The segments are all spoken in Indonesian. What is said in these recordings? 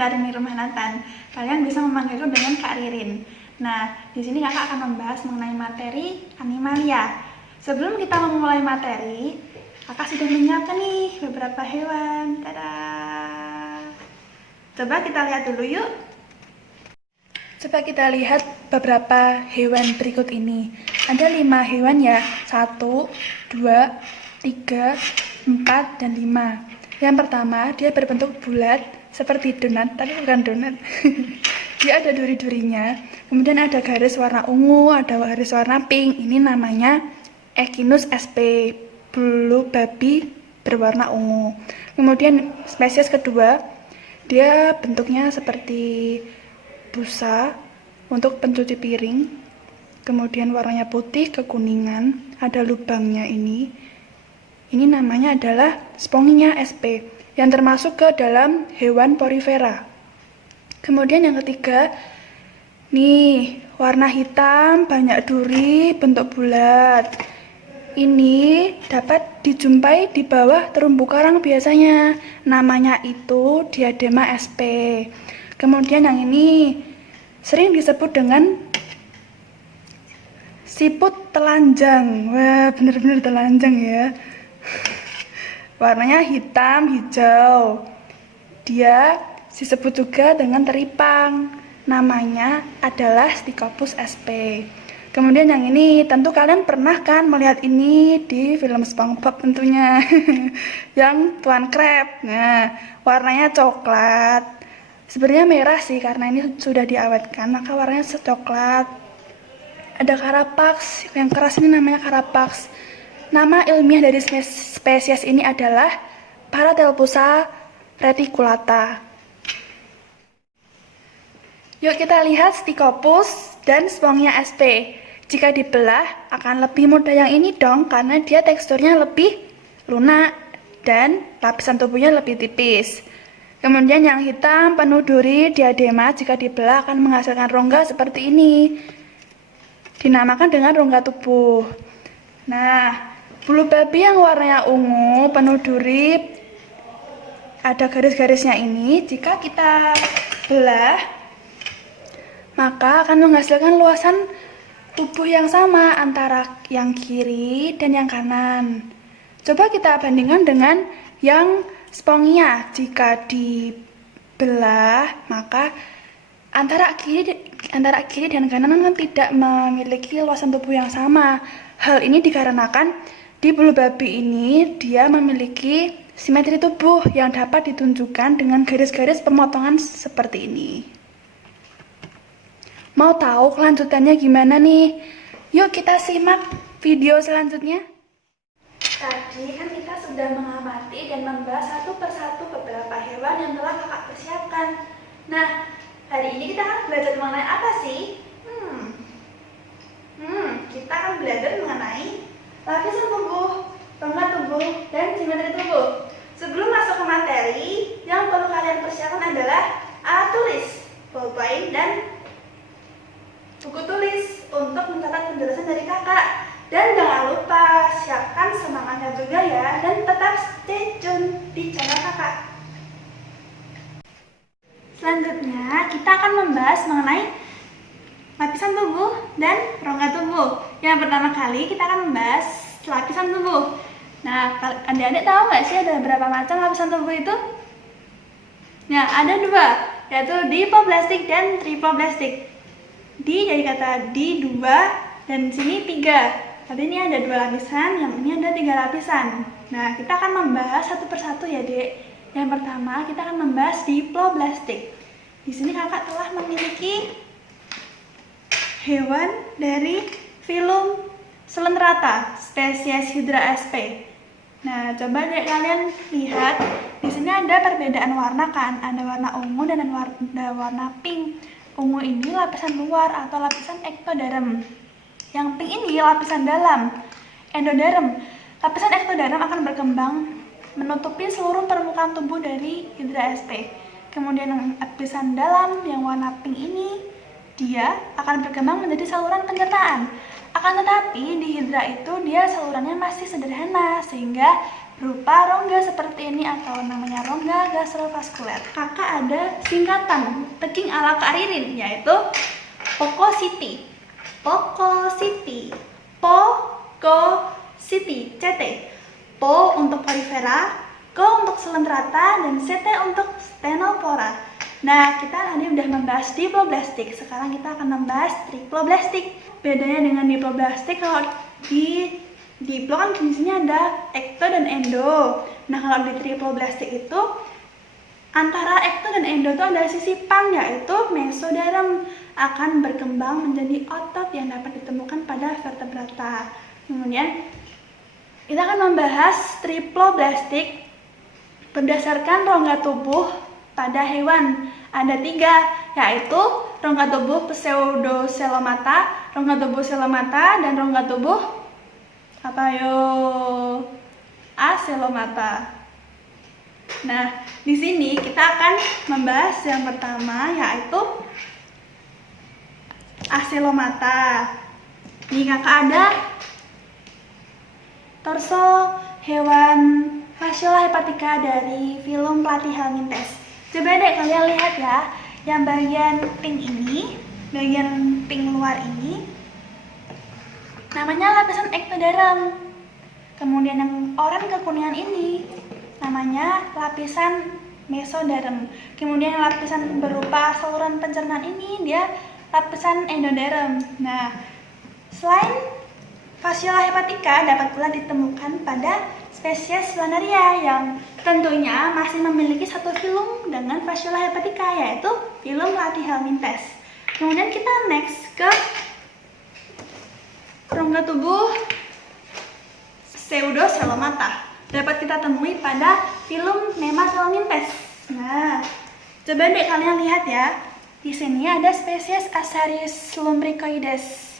Karin di Rumah Nathan. Kalian bisa memanggilku dengan Kak Ririn. Nah, di sini kakak akan membahas mengenai materi Animalia. Sebelum kita memulai materi, kakak sudah menyiapkan nih beberapa hewan. Tada! Coba kita lihat dulu yuk. Coba kita lihat beberapa hewan berikut ini. Ada 5 hewan ya. 1, 2, 3, 4, dan 5. Yang pertama, dia berbentuk bulat seperti donat, tapi bukan donat. Dia ada duri-durinya. Kemudian ada garis warna ungu, ada garis warna pink. Ini namanya Echinus sp, bulu babi berwarna ungu. Kemudian spesies kedua, dia bentuknya seperti busa untuk pencuci piring, kemudian warnanya putih kekuningan, ada lubangnya ini namanya adalah Spongia sp yang termasuk ke dalam hewan porifera. Kemudian yang ketiga, nih warna hitam, banyak duri, bentuk bulat. Ini dapat dijumpai di bawah terumbu karang biasanya, namanya itu Diadema sp. Kemudian yang ini sering disebut dengan siput telanjang. Wah, bener-bener telanjang ya. Warnanya hitam, hijau. Dia disebut juga dengan teripang. Namanya adalah Stichopus sp. Kemudian yang ini tentu kalian pernah kan melihat ini di film SpongeBob tentunya. Yang Tuan Crab. Nah, warnanya coklat. Sebenarnya merah sih karena ini sudah diawetkan, maka warnanya coklat. Ada Carapax, yang keras ini namanya Carapax. Nama ilmiah dari spesies ini adalah Paratelpusa reticulata. Yuk kita lihat Stichopus dan Spongia sp. Jika dibelah akan lebih mudah yang ini dong, karena dia teksturnya lebih lunak dan lapisan tubuhnya lebih tipis. Kemudian yang hitam penuh duri, Diadema, jika dibelah akan menghasilkan rongga seperti ini. Dinamakan dengan rongga tubuh. Nah, bulu babi yang warnanya ungu, penuh duri, ada garis-garisnya ini. Jika kita belah, maka akan menghasilkan luasan tubuh yang sama antara yang kiri dan yang kanan. Coba kita bandingkan dengan yang Spongia. Jika dibelah, maka antara kiri dan kanan kan tidak memiliki luasan tubuh yang sama. Hal ini dikarenakan di bulu babi ini dia memiliki simetri tubuh yang dapat ditunjukkan dengan garis-garis pemotongan seperti ini. Mau tahu kelanjutannya gimana nih? Yuk kita simak video selanjutnya. Tadi kan kita sudah mengamati dan membahas satu persatu beberapa hewan yang telah kakak persiapkan. Nah, hari ini kita akan belajar mengenai apa sih? Kita akan belajar mengenai lapisan tubuh, rongga tubuh, dan simetri tubuh. Sebelum masuk ke materi, yang perlu kalian persiapkan adalah alat tulis, ballpoint, dan buku tulis untuk mencatat penjelasan dari kakak. Dan jangan lupa siapkan semangatnya juga ya, dan tetap stay tune di channel kakak. Selanjutnya kita akan membahas mengenai lapisan tubuh dan rongga tubuh. Yang pertama kali kita akan membahas lapisan tubuh. Nah, adik-adik tahu nggak sih ada berapa macam lapisan tubuh itu? Nah, ada 2, yaitu dipoblastik dan tripoblastik. Di jadi kata di 2 dan sini 3. Tadi ini ada 2 lapisan, yang ini ada 3 lapisan. Nah, kita akan membahas satu persatu ya, Dek. Yang pertama, kita akan membahas diploblastik. Di sini kakak telah memiliki hewan dari filum Selenterata, spesies Hydra sp. Nah, coba Dek kalian lihat, di sini ada perbedaan warna kan? Ada warna ungu dan ada warna pink. Ungu ini lapisan luar atau lapisan ektoderm. Yang pink ini lapisan dalam, endoderm. Lapisan ektoderm akan berkembang menutupi seluruh permukaan tubuh dari Hydra sp. Kemudian yang lapisan dalam yang warna pink ini, dia akan berkembang menjadi saluran pencernaan. Akan tetapi di Hydra itu dia salurannya masih sederhana, sehingga berupa rongga seperti ini atau namanya rongga gastrovaskuler. Kakak ada singkatan taking ala Kak Ririn, yaitu POCOCITY. POCOCITY. POCOCITY. CT. PO untuk porifera, CO untuk selenterata, dan CT untuk stenopora. Nah, kita tadi udah membahas diploblastik. Sekarang kita akan membahas triploblastik. Bedanya dengan diploblastik, kalau di diplo kan fungsinya ada ekto dan endo. Nah, kalau di triploblastik itu antara ekto dan endo itu ada sisipan, yaitu mesoderm, akan berkembang menjadi otot yang dapat ditemukan pada vertebrata. Kemudian kita akan membahas triploblastik berdasarkan rongga tubuh pada hewan. Ada 3, yaitu rongga tubuh pseudocelomata, rongga tubuh celomata, dan rongga tubuh acelomata. Nah, di sini kita akan membahas yang pertama, yaitu acelomata. Ini kakak ada torso hewan Fasciola hepatica dari filum Platyhelminthes. Coba deh kalian lihat ya, yang bagian pink ini, bagian pink luar ini namanya lapisan ektoderm. Kemudian yang oranye kekuningan ini namanya lapisan mesoderm. Kemudian lapisan berupa saluran pencernaan ini dia lapisan endoderm. Nah, selain Fasciola hepatica dapat pula ditemukan pada spesies Planaria yang tentunya masih memiliki satu filum dengan Fasciola hepatica, yaitu filum Platyhelminthes. Kemudian kita next ke rongga tubuh pseudocelomata. Dapat kita temui pada filum Nemathelminthes. Nah, coba deh kalian lihat ya. Di sini ada spesies Asarius lumbricoides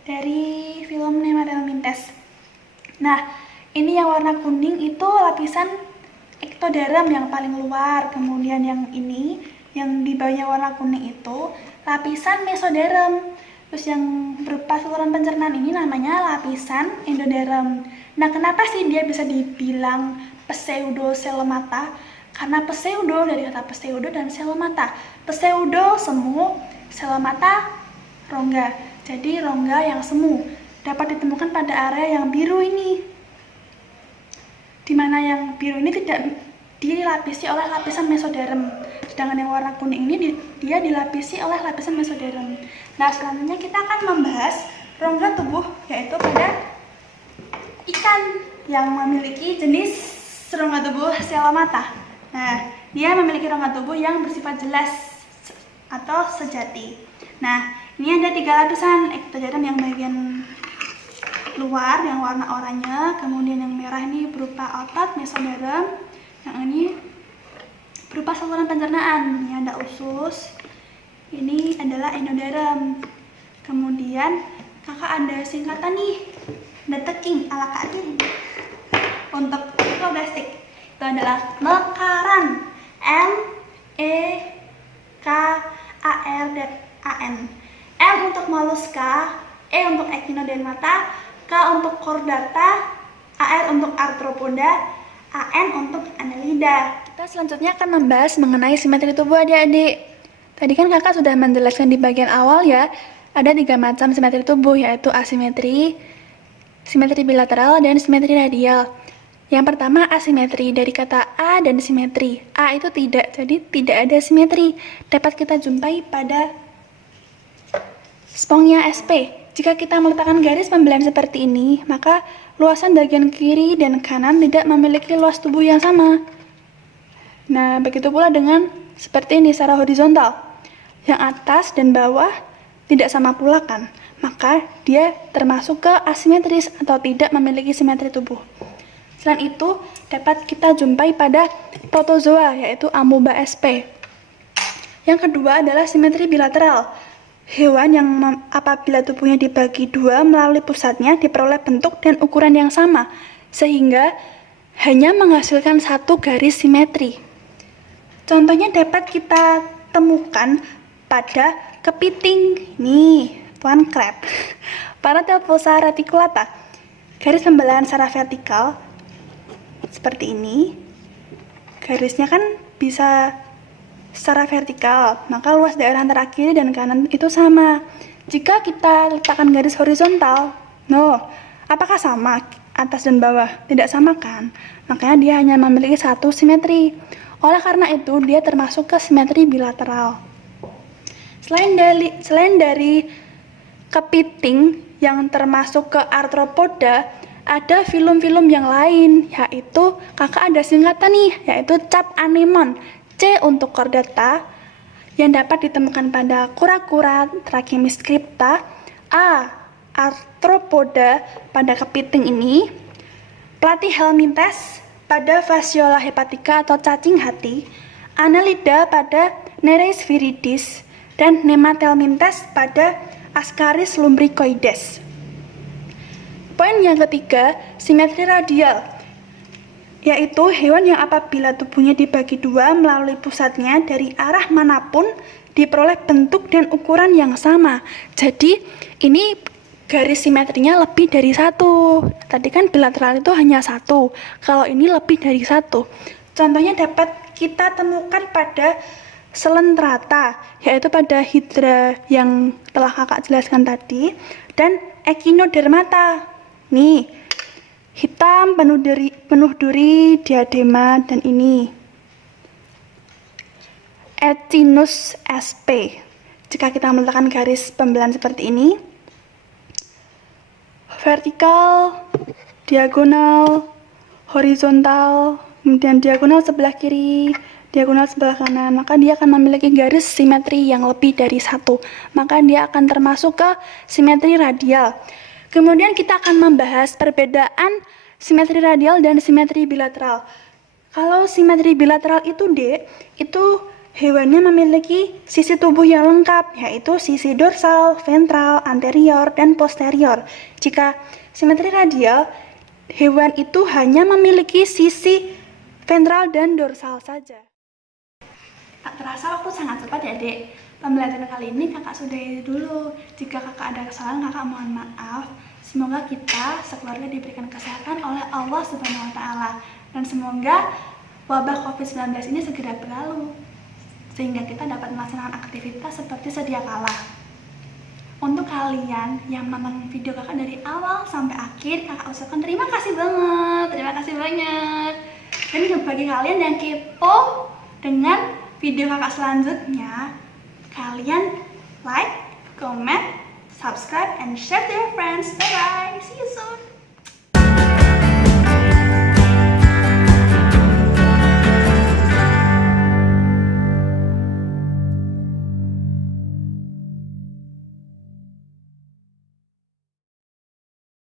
dari filum Nemathelminthes. Nah, ini yang warna kuning itu lapisan ektoderm yang paling luar. Kemudian yang ini, yang di bawahnya warna kuning itu lapisan mesoderm. Terus yang berupa saluran pencernaan ini namanya lapisan endoderm. Nah, kenapa sih dia bisa dibilang pseudocelomata? Karena pseudo dari kata pseudo dan celomata. Pseudo semu, celomata rongga. Jadi rongga yang semu dapat ditemukan pada area yang biru ini. Dimana yang biru ini tidak dilapisi oleh lapisan mesoderm, sedangkan yang warna kuning ini dia dilapisi oleh lapisan mesoderm. Nah, selanjutnya kita akan membahas rongga tubuh, yaitu pada ikan yang memiliki jenis rongga tubuh celomata. Nah, dia memiliki rongga tubuh yang bersifat jelas atau sejati. Nah, ini ada 3 lapisan ektoderm yang bagian luar yang warna oranye, kemudian yang merah ini berupa otot mesoderm, yang ini berupa saluran pencernaan. Ini ada usus, ini adalah endoderm. Kemudian kakak ada singkatan nih, ada taking ala Kak Ririn. Untuk triploblastik itu adalah mekaran, M-E-K-A-R-A-N. M untuk molluska, E untuk echinodermata, K untuk chordata, AR untuk arthropoda, AN untuk annelida. Kita selanjutnya akan membahas mengenai simetri tubuh adik-adik. Tadi kan kakak sudah menjelaskan di bagian awal ya, ada 3 macam simetri tubuh, yaitu asimetri, simetri bilateral, dan simetri radial. Yang pertama asimetri, dari kata A dan simetri. A itu tidak, jadi tidak ada simetri. Dapat kita jumpai pada Spongia sp. Jika kita meletakkan garis pembelahan seperti ini, maka luasan bagian kiri dan kanan tidak memiliki luas tubuh yang sama. Nah, begitu pula dengan seperti ini secara horizontal. Yang atas dan bawah tidak sama pula kan? Maka dia termasuk ke asimetris atau tidak memiliki simetri tubuh. Selain itu, dapat kita jumpai pada protozoa, yaitu amoeba sp. Yang kedua adalah simetri bilateral. Hewan yang apabila tubuhnya dibagi 2 melalui pusatnya diperoleh bentuk dan ukuran yang sama, sehingga hanya menghasilkan 1 garis simetri. Contohnya dapat kita temukan pada kepiting, nih, tuan crab, Paradelphosa reticulata. Garis pembelahan secara vertikal seperti ini. Garisnya kan bisa secara vertikal, maka luas daerah antara kiri dan kanan itu sama. Jika kita letakkan garis horizontal, apakah sama atas dan bawah? Tidak sama kan? Makanya dia hanya memiliki satu simetri. Oleh karena itu, dia termasuk ke simetri bilateral. Selain dari kepiting yang termasuk ke arthropoda, ada filum-filum yang lain, yaitu kakak ada singkatan nih, yaitu cap anemon. C untuk chordata yang dapat ditemukan pada kura-kura Trachymiscripta, A arthropoda pada kepiting ini, Platyhelminthes pada Fasciola hepatica atau cacing hati, Annelida pada Nereis viridis, dan Nemathelminthes pada Ascaris lumbricoides. Poin yang ketiga, simetri radial, yaitu hewan yang apabila tubuhnya dibagi dua melalui pusatnya dari arah manapun diperoleh bentuk dan ukuran yang sama. Jadi ini garis simetrinya lebih dari satu. Tadi kan bilateral itu hanya satu, kalau ini lebih dari satu. Contohnya dapat kita temukan pada selentrata, yaitu pada hidra yang telah kakak jelaskan tadi, dan echinodermata. Nih, hitam, penuh duri, diadema, dan ini Echinus sp. Jika kita meletakkan garis pembelahan seperti ini, vertikal, diagonal, horizontal, kemudian diagonal sebelah kiri, diagonal sebelah kanan, maka dia akan memiliki garis simetri yang lebih dari satu. Maka dia akan termasuk ke simetri radial. Kemudian kita akan membahas perbedaan simetri radial dan simetri bilateral. Kalau simetri bilateral itu D, itu hewannya memiliki sisi tubuh yang lengkap, yaitu sisi dorsal, ventral, anterior, dan posterior. Jika simetri radial, hewan itu hanya memiliki sisi ventral dan dorsal saja. Tak terasa waktu sangat cepat ya, Dek. Pembelajaran kali ini kakak sudahi dulu. Jika kakak ada kesalahan, kakak mohon maaf. Semoga kita sekeluarga diberikan kesehatan oleh Allah Subhanahu wa Ta'ala, dan semoga wabah COVID-19 ini segera berlalu sehingga kita dapat melaksanakan aktivitas seperti sedia kala. Untuk kalian yang menonton video kakak dari awal sampai akhir, kakak ucapkan terima kasih banget, terima kasih banyak. Dan bagi kalian yang kepo dengan video kakak selanjutnya, kalian like, comment, subscribe, and share to your friends. Bye bye, see you soon.